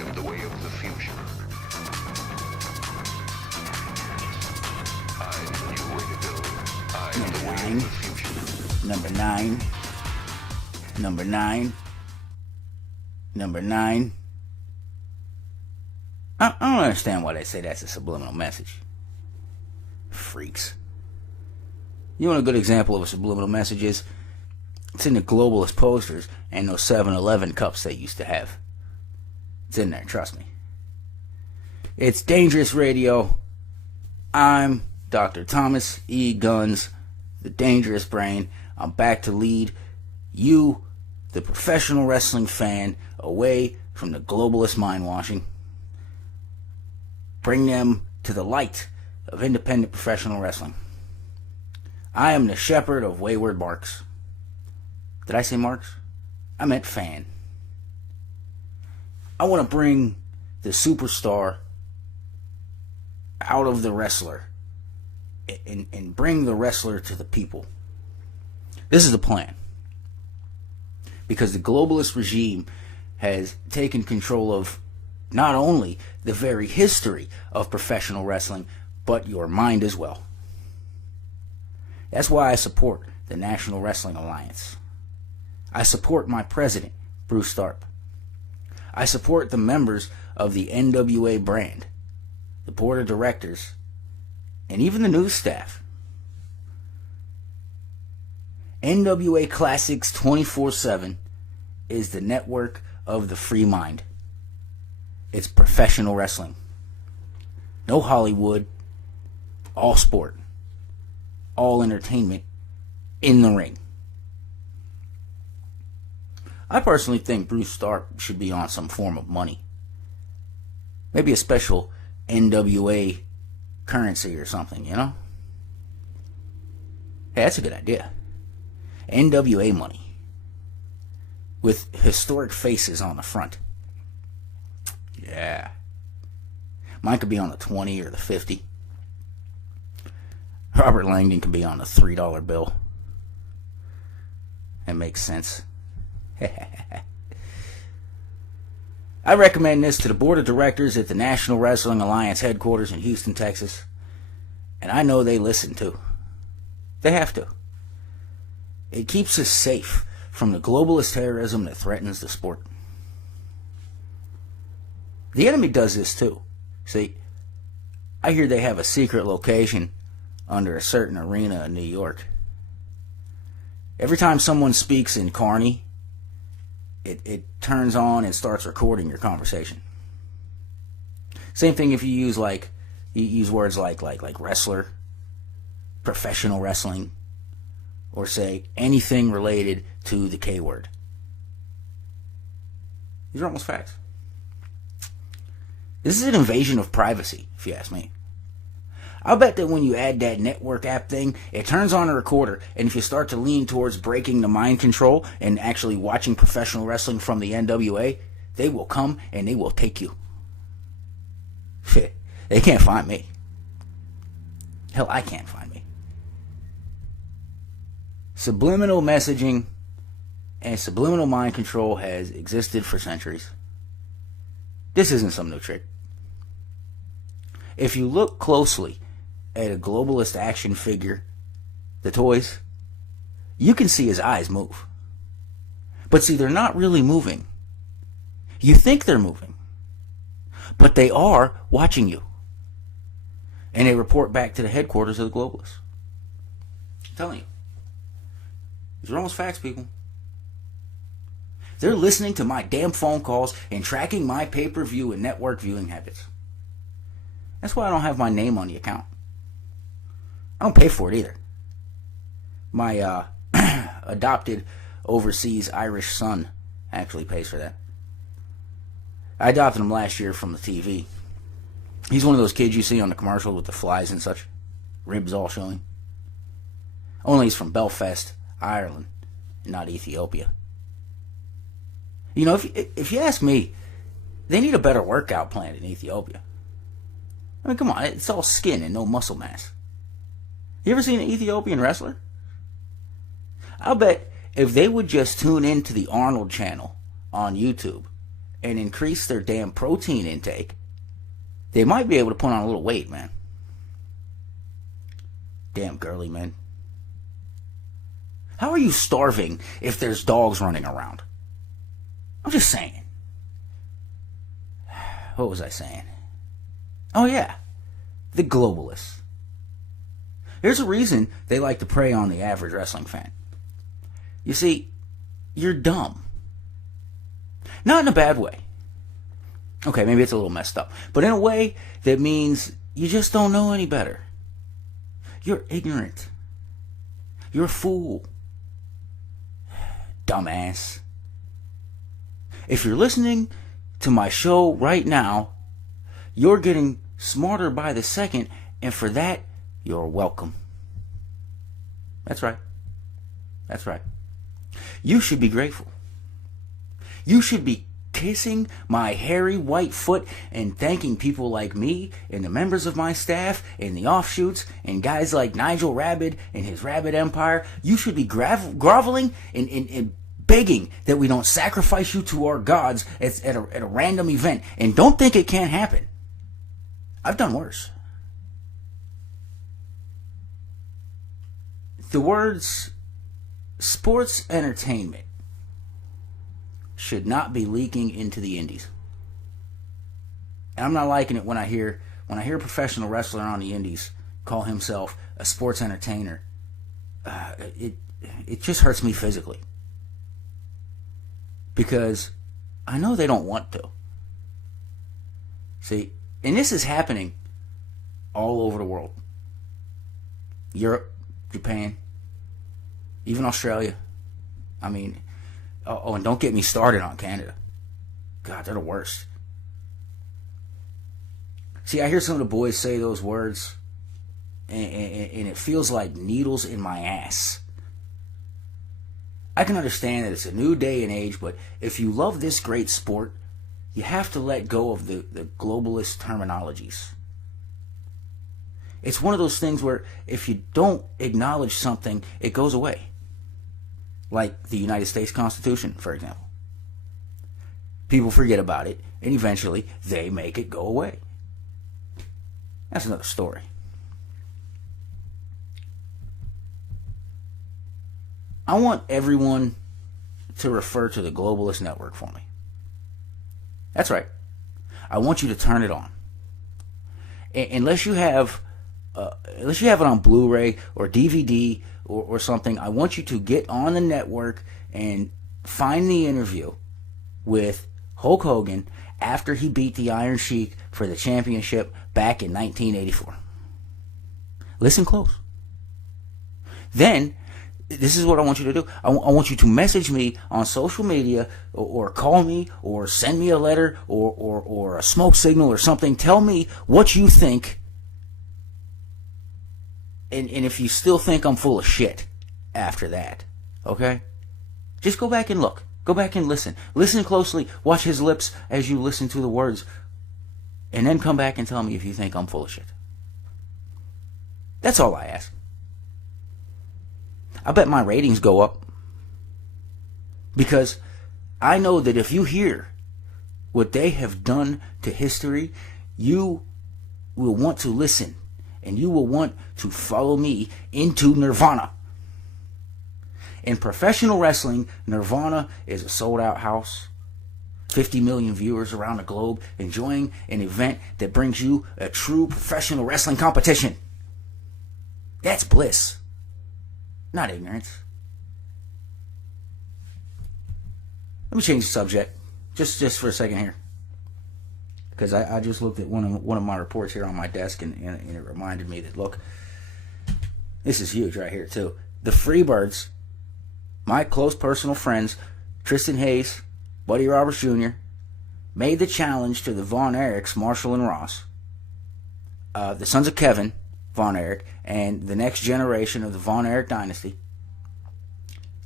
am the way of the future. I am the new way to go. I am the way of the future. Number 9. Number 9. Number 9. I don't understand why they say that's a subliminal message. Freaks. You know what a good example of a subliminal message is? It's in the globalist posters and those 7-Eleven cups they used to have. It's in there, trust me. It's Dangerous Radio. I'm Dr. Thomas E. Guns, the Dangerous Brain. I'm back to lead you, the professional wrestling fan, away from the globalist mind-washing. Bring them to the light of independent professional wrestling. I am the shepherd of wayward marks. Did I say marks? I meant fan. I want to bring the superstar out of the wrestler and bring the wrestler to the people. This is the plan. Because the globalist regime has taken control of not only the very history of professional wrestling, but your mind as well. That's why I support the National Wrestling Alliance. I support my president, Bruce Tharpe. I support the members of the NWA brand, the board of directors, and even the news staff. NWA Classics 24/7 is the network of the free mind. It's professional wrestling. No Hollywood, all sport, all entertainment in the ring. I personally think Bruce Tharpe should be on some form of money. Maybe a special NWA currency or something, you know? Hey, that's a good idea. NWA money. With historic faces on the front. Yeah. Mine could be on the 20 or the 50. Robert Langdon could be on the $3 bill. That makes sense. I recommend this to the board of directors at the National Wrestling Alliance headquarters in Houston, Texas. And I know they listen too. They have to. It keeps us safe from the globalist terrorism that threatens the sport. The enemy does this too. See, I hear they have a secret location under a certain arena in New York. Every time someone speaks in Carney, it turns on and starts recording your conversation. Same thing if you use words like wrestler, professional wrestling, or say anything related to the K word. These are almost facts. This is an invasion of privacy, if you ask me. I'll bet that when you add that network app thing, it turns on a recorder, and if you start to lean towards breaking the mind control and actually watching professional wrestling from the NWA, they will come and they will take you. They can't find me. Hell, I can't find me. Subliminal messaging and subliminal mind control has existed for centuries. This isn't some new trick. If you look closely at a globalist action figure, the toys, you can see his eyes move. But see, they're not really moving. You think they're moving, but they are watching you. And they report back to the headquarters of the globalists. I'm telling you. These are almost facts, people. They're listening to my damn phone calls and tracking my pay-per-view and network viewing habits. That's why I don't have my name on the account. I don't pay for it either. My adopted overseas Irish son actually pays for that. I adopted him last year from the TV. He's one of those kids you see on the commercial with the flies and such. Ribs all showing. Only he's from Belfast, Ireland, and not Ethiopia. You know, if you ask me, they need a better workout plan in Ethiopia. I mean, come on, it's all skin and no muscle mass. You ever seen an Ethiopian wrestler? I'll bet if they would just tune into the Arnold channel on YouTube and increase their damn protein intake, they might be able to put on a little weight, man. Damn girly men. How are you starving if there's dogs running around? I'm just saying. What was I saying? Oh yeah, the globalists. There's a reason they like to prey on the average wrestling fan. You see, you're dumb. Not in a bad way. Okay, maybe it's a little messed up. But in a way that means you just don't know any better. You're ignorant. You're a fool. Dumbass. If you're listening to my show right now, you're getting smarter by the second, and for that, you're welcome. That's right. That's right. You should be grateful. You should be kissing my hairy white foot and thanking people like me and the members of my staff and the offshoots and guys like Nigel Rabbit and his Rabbit Empire. You should be groveling and begging that we don't sacrifice you to our gods at a random event. And don't think it can't happen. I've done worse. The words sports entertainment should not be leaking into the indies. And I'm not liking it when I hear a professional wrestler on the indies call himself a sports entertainer. It just hurts me physically. Because I know they don't want to. See, and this is happening all over the world. Europe, Japan, even Australia. I mean, oh, and don't get me started on Canada. God, they're the worst. See, I hear some of the boys say those words, and it feels like needles in my ass. I can understand that it's a new day and age, but if you love this great sport, you have to let go of the globalist terminologies. It's one of those things where if you don't acknowledge something, it goes away. Like the United States Constitution, for example. People forget about it, and eventually they make it go away. That's another story. I want everyone to refer to the globalist network for me. That's right. I want you to turn it on. Unless you have it on Blu-ray or DVD or something, I want you to get on the network and find the interview with Hulk Hogan after he beat the Iron Sheik for the championship back in 1984. Listen close. Then, this is what I want you to do. I want you to message me on social media or call me or send me a letter or a smoke signal or something. Tell me what you think. And if you still think I'm full of shit after that, okay? Just go back and look. Go back and listen. Listen closely. Watch his lips as you listen to the words. And then come back and tell me if you think I'm full of shit. That's all I ask. I bet my ratings go up. Because I know that if you hear what they have done to history, you will want to listen. And you will want to follow me into Nirvana. In professional wrestling, Nirvana is a sold-out house. 50 million viewers around the globe enjoying an event that brings you a true professional wrestling competition. That's bliss. Not ignorance. Let me change the subject. Just for a second here. Because I just looked at one of my reports here on my desk and it reminded me that, look, this is huge right here too. The Freebirds, my close personal friends, Tristan Hayes, Buddy Roberts Jr., made the challenge to the Von Erichs, Marshall and Ross, the sons of Kevin Von Erich, and the next generation of the Von Erich dynasty.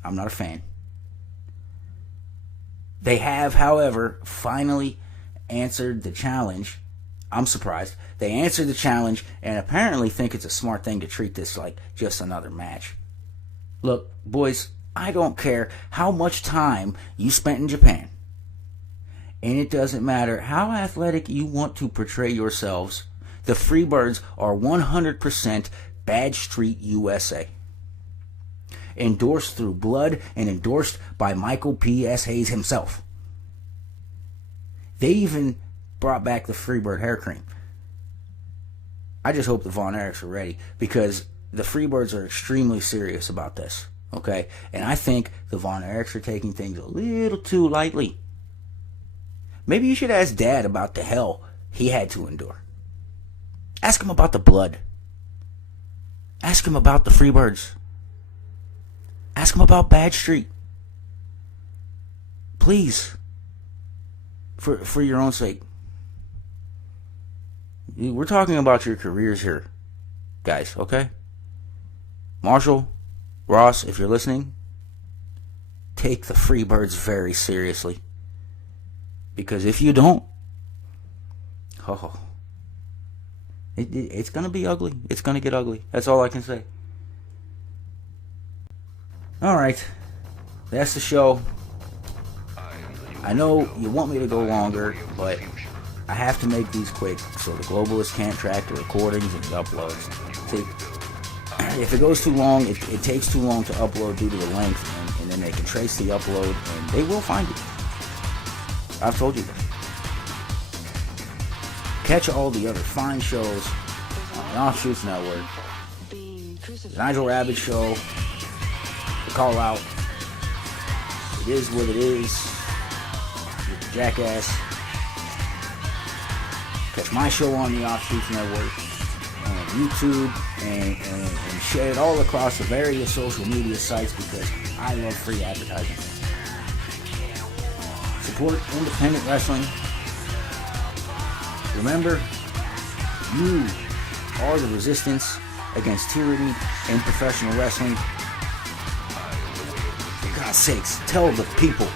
I'm not a fan. They have, however, finally answered the challenge. I'm surprised. They answered the challenge and apparently think it's a smart thing to treat this like just another match. Look, boys, I don't care how much time you spent in Japan. And it doesn't matter how athletic you want to portray yourselves, the Freebirds are 100% Badge Street USA. Endorsed through blood and endorsed by Michael P.S. Hayes himself. They even brought back the Freebird hair cream. I just hope the Von Erichs are ready, because the Freebirds are extremely serious about this, okay? And I think the Von Erichs are taking things a little too lightly. Maybe you should ask Dad about the hell he had to endure. Ask him about the blood. Ask him about the Freebirds. Ask him about Badge Street. Please. For your own sake. We're talking about your careers here, guys, okay? Marshall, Ross, if you're listening, take the Freebirds very seriously. Because if you don't, it's going to be ugly. It's going to get ugly. That's all I can say. All right. That's the show. I know you want me to go longer, but I have to make these quick so the globalists can't track the recordings and the uploads. See, if it goes too long, it takes too long to upload due to the length, and then they can trace the upload, and they will find it. I've told you this. Catch all the other fine shows on the Offshoots Network. The Nigel Rabbit Show. The Call Out. It Is What It Is. With the Jackass. Catch my show on the Offshoots Network, on YouTube, and share it all across the various social media sites, because I love free advertising. Support independent wrestling. Remember, you are the resistance against tyranny in professional wrestling. For God's sakes, tell the people.